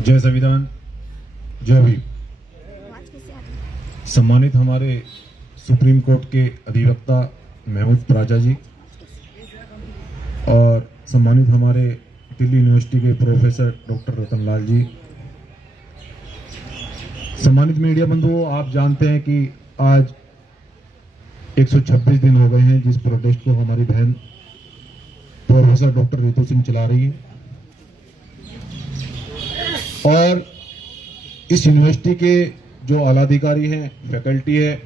जय संविधान, जय भीम। सम्मानित हमारे सुप्रीम कोर्ट के अधिवक्ता महमूद राजा जी और सम्मानित हमारे दिल्ली यूनिवर्सिटी के प्रोफेसर डॉक्टर रतनलाल जी, सम्मानित मीडिया बंधुओं, आप जानते हैं कि आज 126 दिन हो गए हैं जिस प्रोटेस्ट को हमारी बहन प्रोफेसर डॉक्टर रितु सिंह चला रही है और इस यूनिवर्सिटी के जो आलाधिकारी हैं, फैकल्टी है,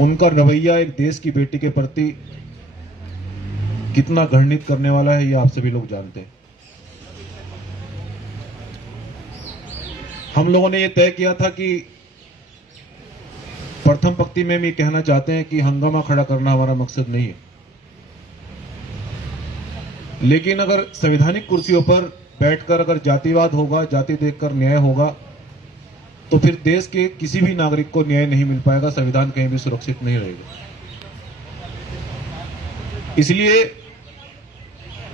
उनका रवैया एक देश की बेटी के प्रति कितना घृणित करने वाला है, ये आप सभी लोग जानते हैं। हम लोगों ने ये तय किया था कि प्रथम पंक्ति में भी कहना चाहते हैं कि हंगामा खड़ा करना हमारा मकसद नहीं है, लेकिन अगर संवैधानिक कुर्सियों पर बैठकर अगर जातिवाद होगा, जाति देखकर न्याय होगा, तो फिर देश के किसी भी नागरिक को न्याय नहीं मिल पाएगा, संविधान कहीं भी सुरक्षित नहीं रहेगा। इसलिए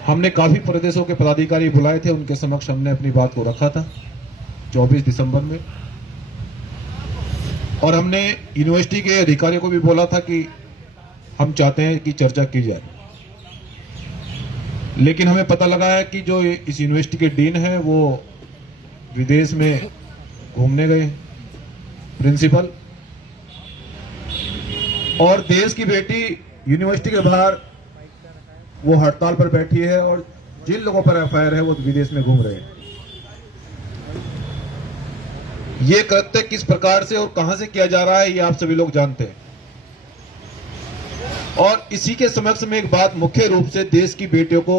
हमने काफी प्रदेशों के पदाधिकारी बुलाए थे, उनके समक्ष हमने अपनी बात को रखा था 24 दिसंबर में, और हमने यूनिवर्सिटी के अधिकारियों को भी बोला था कि हम चाहते हैं कि चर्चा की जाए। लेकिन हमें पता लगा है कि जो इस यूनिवर्सिटी के डीन है वो विदेश में घूमने गए, प्रिंसिपल, और देश की बेटी यूनिवर्सिटी के बाहर वो हड़ताल पर बैठी है और जिन लोगों पर एफआईआर है वो विदेश में घूम रहे हैं। ये कृत्य किस प्रकार से और कहां से किया जा रहा है ये आप सभी लोग जानते हैं। और इसी के समक्ष में एक बात मुख्य रूप से देश की बेटियों को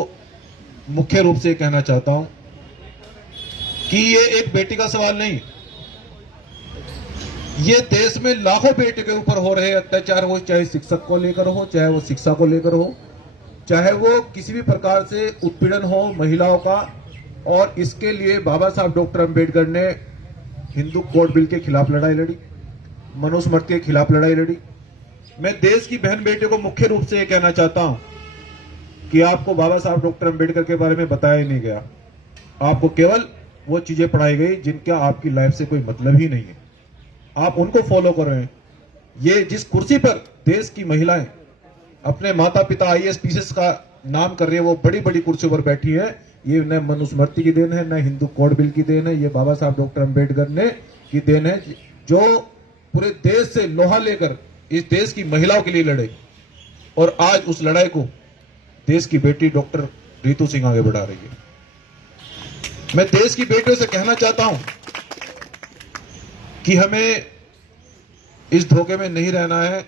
मुख्य रूप से कहना चाहता हूं कि ये एक बेटी का सवाल नहीं, ये देश में लाखों बेटियों के ऊपर हो रहे अत्याचार हो, चाहे शिक्षक को लेकर हो, चाहे वो शिक्षा को लेकर हो, चाहे वो किसी भी प्रकार से उत्पीड़न हो महिलाओं का। और इसके लिए बाबा साहब डॉक्टर अंबेडकर ने हिंदू कोड बिल के खिलाफ लड़ाई लड़ी, मनुस्मृति के खिलाफ लड़ाई लड़ी। मैं देश की बहन बेटियों को मुख्य रूप से ये कहना चाहता हूं कि आपको बाबा साहब डॉक्टर अंबेडकर के बारे में बताया ही नहीं गया, आपको केवल वो चीजें पढ़ाई गई जिनका आपकी लाइफ से कोई मतलब ही नहीं है, आप उनको फॉलो कर रहे हैं। ये जिस कुर्सी पर देश की महिलाएं अपने माता पिता आईएएस पीसीएस का नाम कर रही है, वो बड़ी बड़ी कुर्सियों पर बैठी है, ये न मनुस्मृति की देन है, न हिंदू कोड बिल की देन है, ये बाबा साहब डॉक्टर अंबेडकर ने की देन है, जो पूरे देश से लोहा लेकर इस देश की महिलाओं के लिए लड़े। और आज उस लड़ाई को देश की बेटी डॉक्टर रितु सिंह आगे बढ़ा रही है। मैं देश की बेटियों से कहना चाहता हूं कि हमें इस धोखे में नहीं रहना है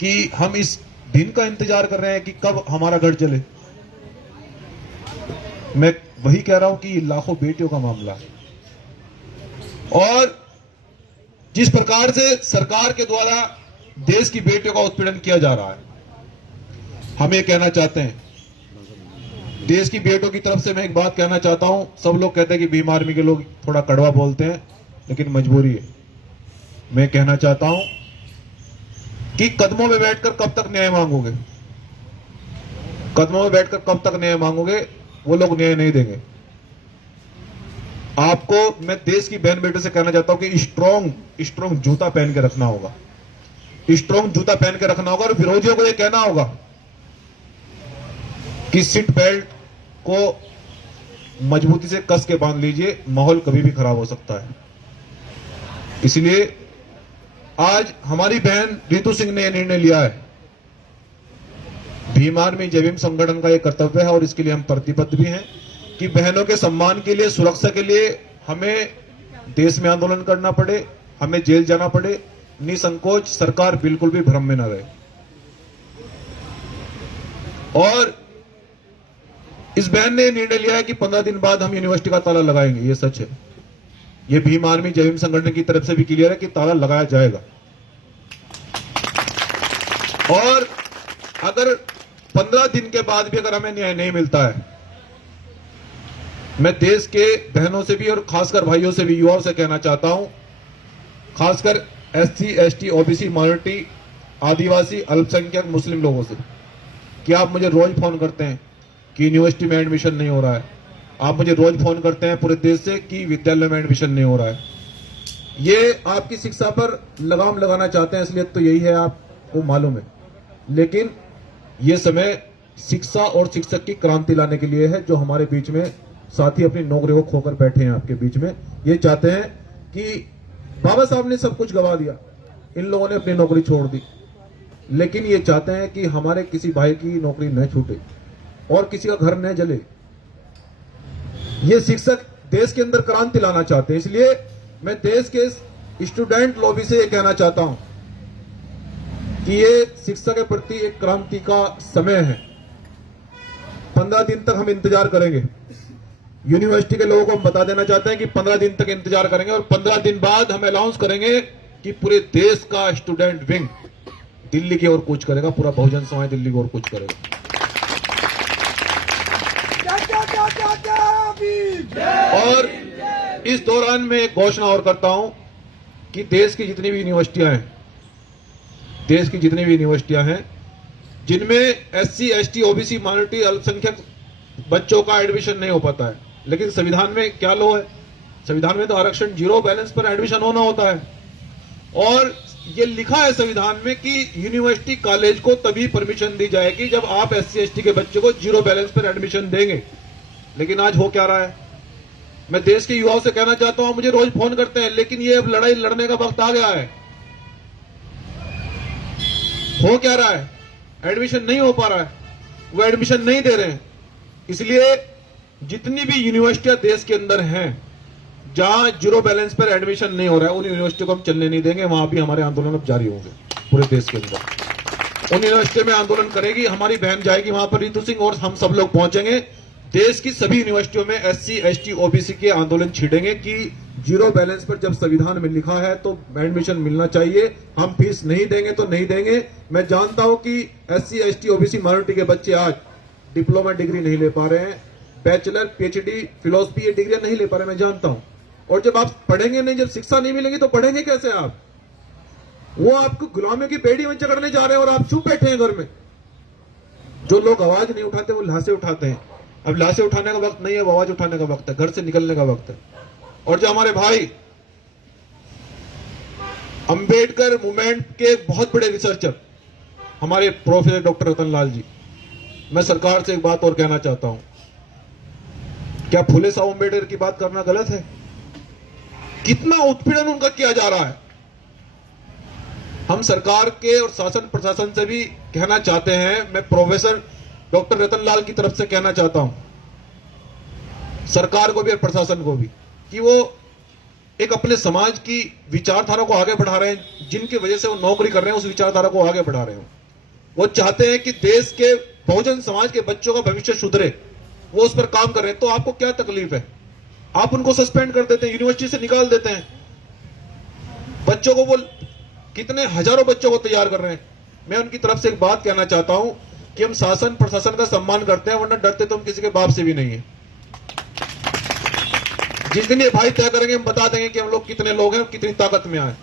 कि हम इस दिन का इंतजार कर रहे हैं कि कब हमारा घर जले। मैं वही कह रहा हूं कि लाखों बेटियों का मामला है, और जिस प्रकार से सरकार के द्वारा देश की बेटियों का उत्पीड़न किया जा रहा है, हम ये कहना चाहते हैं, देश की बेटियों की तरफ से मैं एक बात कहना चाहता हूं। सब लोग कहते हैं कि भीम आर्मी के लोग थोड़ा कड़वा बोलते हैं, लेकिन मजबूरी है। मैं कहना चाहता हूं कि कदमों में बैठकर कब तक न्याय मांगोगे, कदमों में बैठकर कब तक न्याय मांगोगे, वो लोग न्याय नहीं देंगे आपको। मैं देश की बहन बेटों से कहना चाहता हूं कि स्ट्रॉन्ग जूता पहन के रखना होगा, स्ट्रॉन्ग जूता पहन के रखना होगा, और विरोधियों को यह कहना होगा कि सीट बेल्ट को मजबूती से कस के बांध लीजिए, माहौल कभी भी खराब हो सकता है। इसलिए आज हमारी बहन रितु सिंह ने यह निर्णय लिया है, भीम आर्मी जय भीम संगठन का यह कर्तव्य है और इसके लिए हम प्रतिबद्ध भी हैं कि बहनों के सम्मान के लिए, सुरक्षा के लिए हमें देश में आंदोलन करना पड़े, हमें जेल जाना पड़े, निसंकोच, सरकार बिल्कुल भी भ्रम में न रहे। और इस बहन ने निर्णय लिया है कि 15 दिन बाद हम यूनिवर्सिटी का ताला लगाएंगे, ये सच है। ये भीम आर्मी जय भीम संगठन की तरफ से भी क्लियर है कि ताला लगाया जाएगा। और अगर 15 दिन के बाद भी अगर हमें न्याय नहीं मिलता है, मैं देश के बहनों से भी और खासकर भाइयों से भी, युवाओं से कहना चाहता हूं, खासकर एससी, एसटी, ओबीसी, माइनॉरिटी, आदिवासी, अल्पसंख्यक, मुस्लिम लोगों से, कि आप मुझे रोज फोन करते हैं कि यूनिवर्सिटी में एडमिशन नहीं हो रहा है, आप मुझे रोज फोन करते हैं पूरे देश से कि विद्यालय में एडमिशन नहीं हो रहा है। ये आपकी शिक्षा पर लगाम लगाना चाहते हैं, इसलिए तो यही है, आपको मालूम है। लेकिन ये समय शिक्षा और शिक्षक की क्रांति लाने के लिए है। जो हमारे बीच में साथी अपनी नौकरी को खोकर बैठे हैं आपके बीच में, ये चाहते हैं कि बाबा साहब ने सब कुछ गवा दिया, इन लोगों ने अपनी नौकरी छोड़ दी, लेकिन ये चाहते हैं कि हमारे किसी भाई की नौकरी न छूटे और किसी का घर न जले। ये शिक्षक देश के अंदर क्रांति लाना चाहते हैं। इसलिए मैं देश के स्टूडेंट लॉबी से ये कहना चाहता हूं कि ये शिक्षा के प्रति एक क्रांति का समय है। 15 दिन तक हम इंतजार करेंगे। यूनिवर्सिटी के लोगों को हम बता देना चाहते हैं कि 15 दिन तक इंतजार करेंगे और 15 दिन बाद हम अनाउंस करेंगे कि पूरे देश का स्टूडेंट विंग दिल्ली की ओर कूच करेगा, पूरा बहुजन समाज दिल्ली की ओर कूच करेगा। और इस दौरान मैं एक घोषणा और करता हूं कि देश की जितनी भी यूनिवर्सिटियां हैं, जिनमें SC, ST, OBC, माइनॉरिटी, अल्पसंख्यक बच्चों का एडमिशन नहीं हो पाता है, लेकिन संविधान में क्या लो है? संविधान में तो आरक्षण 0 बैलेंस पर एडमिशन होना होता है। और ये लिखा है संविधान में कि यूनिवर्सिटी कॉलेज को तभी परमिशन दी जाएगी जब आप SC, ST के बच्चे को 0 बैलेंस पर एडमिशन देंगे। लेकिन आज हो क्या रहा है? मैं देश के युवाओं से कहना चाहता हूं, मुझे रोज फोन करते हैं, लेकिन ये अब लड़ाई लड़ने का वक्त आ गया है। हो क्या रहा है? एडमिशन नहीं हो पा रहा है, वो एडमिशन नहीं दे रहे हैं। इसलिए जितनी भी यूनिवर्सिटियां देश के अंदर हैं जहां 0 बैलेंस पर एडमिशन नहीं हो रहा है, उन यूनिवर्सिटी को हम चलने नहीं देंगे। वहां भी हमारे आंदोलन अब जारी होंगे पूरे देश के अंदर। उन यूनिवर्सिटी में आंदोलन करेगी हमारी बहन, जाएगी वहां पर रितु सिंह, और हम सब लोग पहुंचेंगे। देश की सभी यूनिवर्सिटियों में SC, ST, OBC के आंदोलन छिड़ेंगे कि 0 बैलेंस पर जब संविधान में लिखा है तो एडमिशन मिलना चाहिए। हम फीस नहीं देंगे तो नहीं देंगे। मैं जानता हूं कि SC, ST, OBC माइनॉरिटी के बच्चे आज डिप्लोमा डिग्री नहीं ले पा रहे हैं, बैचलर, PhD, फिलोसफी ये डिग्रियां नहीं ले पा रहे, मैं जानता हूं। और जब आप पढ़ेंगे नहीं, जब शिक्षा नहीं मिलेगी तो पढ़ेंगे कैसे आप? वो आपको गुलामियों की बेड़ी में जकड़ने जा रहे हैं और आप चुप बैठे हैं घर में। जो लोग आवाज नहीं उठाते वो लाशें उठाते हैं। अब लाशें उठाने का वक्त नहीं है, वो आवाज उठाने का वक्त है, घर से निकलने का वक्त है। और जो हमारे भाई अंबेडकर मूवमेंट के बहुत बड़े रिसर्चर हमारे प्रोफेसर डॉक्टर रतन लाल जी, मैं सरकार से एक बात और कहना चाहता हूं, क्या फुले साहब अंबेडकर की बात करना गलत है? कितना उत्पीड़न उनका किया जा रहा है। हम सरकार के और शासन प्रशासन से भी कहना चाहते हैं, मैं प्रोफेसर डॉक्टर रतन लाल की तरफ से कहना चाहता हूं, सरकार को भी और प्रशासन को भी, कि वो एक अपने समाज की विचारधारा को आगे बढ़ा रहे हैं। जिनकी वजह से वो नौकरी कर रहे हैं, उस विचारधारा को आगे बढ़ा रहे हो। वो चाहते हैं कि देश के बहुजन समाज के बच्चों का भविष्य सुधरे, वो उस पर काम कर रहे हैं। तो आपको क्या तकलीफ है? आप उनको सस्पेंड कर देते हैं, यूनिवर्सिटी से निकाल देते हैं। बच्चों को वो कितने हजारों बच्चों को तैयार कर रहे हैं। मैं उनकी तरफ से एक बात कहना चाहता हूं कि हम शासन प्रशासन का सम्मान करते हैं, वरना डरते तो हम किसी के बाप से भी नहीं है। जिस दिन ये भाई तय करेंगे, हम बता देंगे कि हम लोग कितने लोग हैं, कितनी ताकत में आए,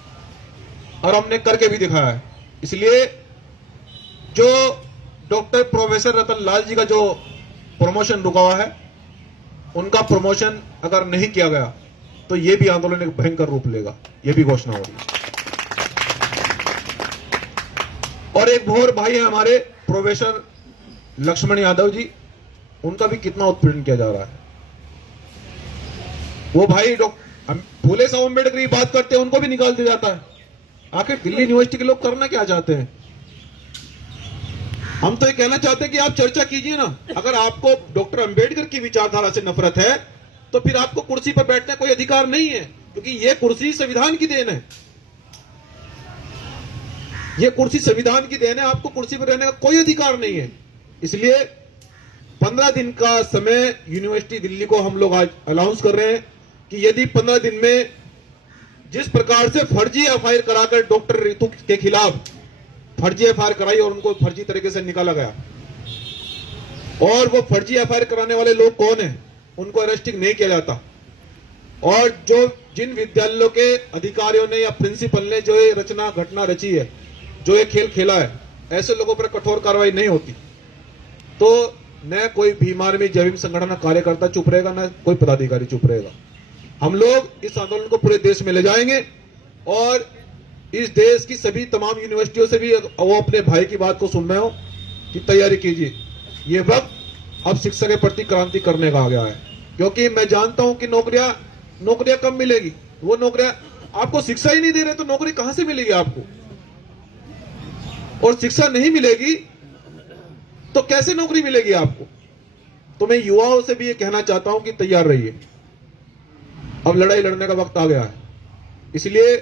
और हमने करके भी दिखाया है। इसलिए जो डॉक्टर प्रोफेसर रतन लाल जी का जो प्रमोशन रुका हुआ है, उनका प्रमोशन अगर नहीं किया गया तो ये भी आंदोलन एक भयंकर रूप लेगा। ये भी घोषणा हो रही है। और एक भोर भाई है हमारे प्रोफेसर लक्ष्मण यादव जी, उनका भी कितना उत्पीड़न किया जा रहा है। वो भाई फूले साहब अम्बेडकर की बात करते हैं, उनको भी निकाल दिया जाता है। आखिर दिल्ली यूनिवर्सिटी के लोग करना क्या चाहते हैं? हम तो ये कहना चाहते हैं कि आप चर्चा कीजिए ना। अगर आपको डॉक्टर अंबेडकर की विचारधारा से नफरत है तो फिर आपको कुर्सी पर बैठने का कोई अधिकार नहीं है, क्योंकि यह कुर्सी संविधान की देन है। यह कुर्सी संविधान की देन है, आपको कुर्सी पर रहने का कोई अधिकार नहीं है। इसलिए 15 दिन का समय यूनिवर्सिटी दिल्ली को हम लोग आज अनाउंस कर रहे हैं कि यदि 15 दिन में जिस प्रकार से फर्जी एफआईआर कराकर डॉक्टर रितु के खिलाफ फर्जी एफआईआर कराई और उनको फर्जी तरीके से निकाला गया, और वो फर्जी एफआईआर कराने वाले लोग कौन हैं, उनको अरेस्टिंग नहीं किया जाता, और जो जिन विद्यालयों के अधिकारियों ने या प्रिंसिपल ने जो ये रचना घटना रची है, जो ये खेल खेला है, ऐसे लोगों पर कठोर कार्रवाई नहीं होती, तो न कोई भीम आर्मी जय भीम संगठन का कार्यकर्ता चुप रहेगा, न कोई पदाधिकारी चुप रहेगा। हम लोग इस आंदोलन को पूरे देश में ले जाएंगे और इस देश की सभी तमाम यूनिवर्सिटियों से भी वो अपने भाई की बात को सुन रहे हो कि तैयारी कीजिए। ये वक्त अब शिक्षा के प्रति क्रांति करने का आ गया है, क्योंकि मैं जानता हूं कि नौकरियां कब मिलेगी। वो नौकरियां आपको शिक्षा ही नहीं दे रहे तो नौकरी कहां से मिलेगी आपको? और शिक्षा नहीं मिलेगी तो कैसे नौकरी मिलेगी आपको? तो मैं युवाओं से भी ये कहना चाहता हूं कि तैयार रहिए, अब लड़ाई लड़ने का वक्त आ गया है। इसलिए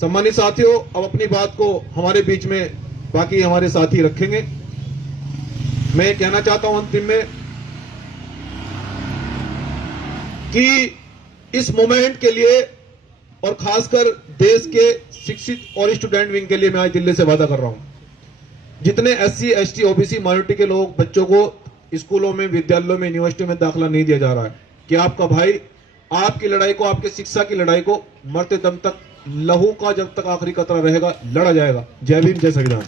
सम्मानित साथियों, अब अपनी बात को हमारे बीच में बाकी हमारे साथी रखेंगे। मैं ये कहना चाहता हूं अंतिम में कि इस मोमेंट के लिए और खासकर देश के शिक्षित और स्टूडेंट विंग के लिए मैं आज दिल्ली से वादा कर रहा हूं, जितने SC ST OBC माइनॉरिटी के लोग बच्चों को स्कूलों में, विद्यालयों में, यूनिवर्सिटी में दाखिला नहीं दिया जा रहा है, कि आपका भाई आपकी लड़ाई को, आपके शिक्षा की लड़ाई को मरते दम तक, लहू का जब तक आखिरी कतरा रहेगा, लड़ा जाएगा। जय भीम, जय संविधान।